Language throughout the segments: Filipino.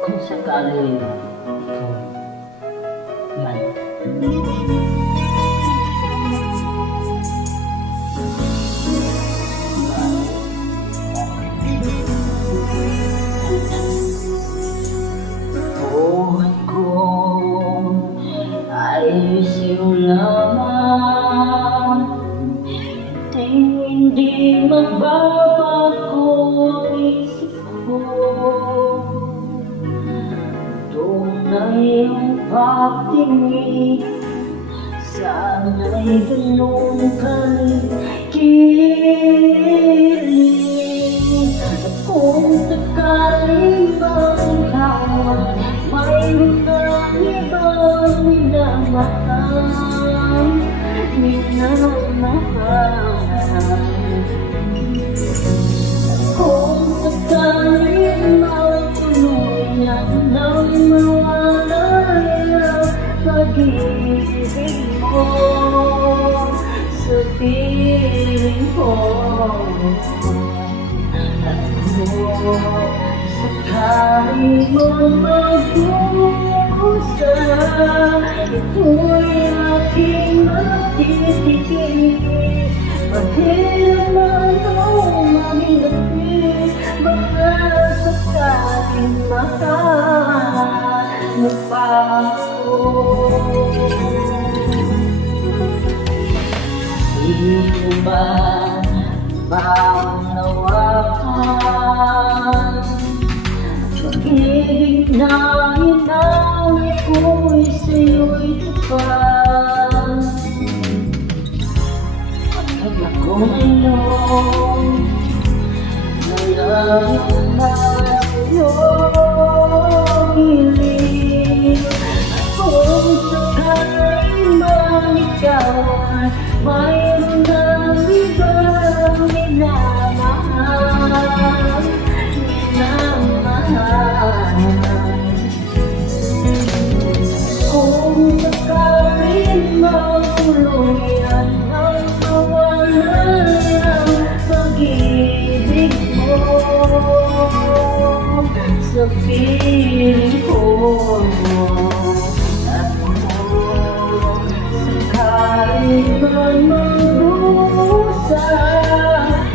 Kung sakali ikaw man buhay ko ay sa'yo lamang, hindi magbabago ang isip ko. Tunay ang pagtingin, sana'y ganun kaligilin. At kung sakaling bang ikaw mayroon kang ibang minamahal, kung sakaling matuluyan nang mawala ang pag-ibig mo sa piling ko, at kung sakali mong magdusa, ito'y aking matitiis. Mahirap man o maminapis, baka sakaling mahal mo pa ako. Di mo ba maunawakan pag-ibig na hinangin ko'y sa'yo'y tapat? Pagkat ako ngayon nalaman na iyong hiling, at kung sakaling man ikaw ay mayroon ng ibang minamahal, kung sakaling magtuluyan ang mawala ang pag-ibig mo sa piling ko, at kung sakaling man magdusa,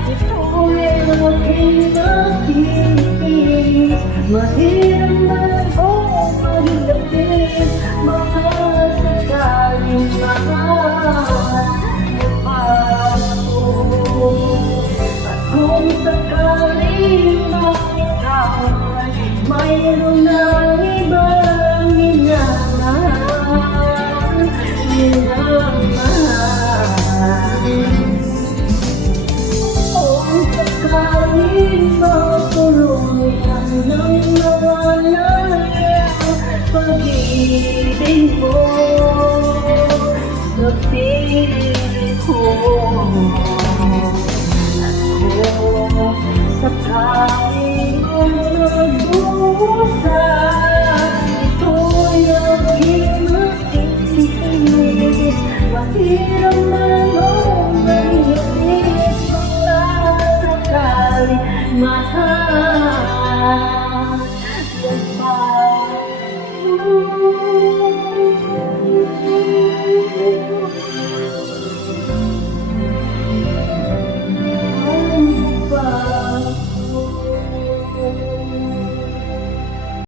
ito'y aking matitiis. Mahirap man o maghilapit, baka sakaling mahal mo pa ako. At kung sakaling ikaw ay mayroon ng ibang minamahal, kung sakaling matuluyan nang mawala ang pag-ibig mo sa piling ko, at kung sakaling magdusa, ito'y aking matitiis. Mahirap man o mahirap, baka sakaling mahal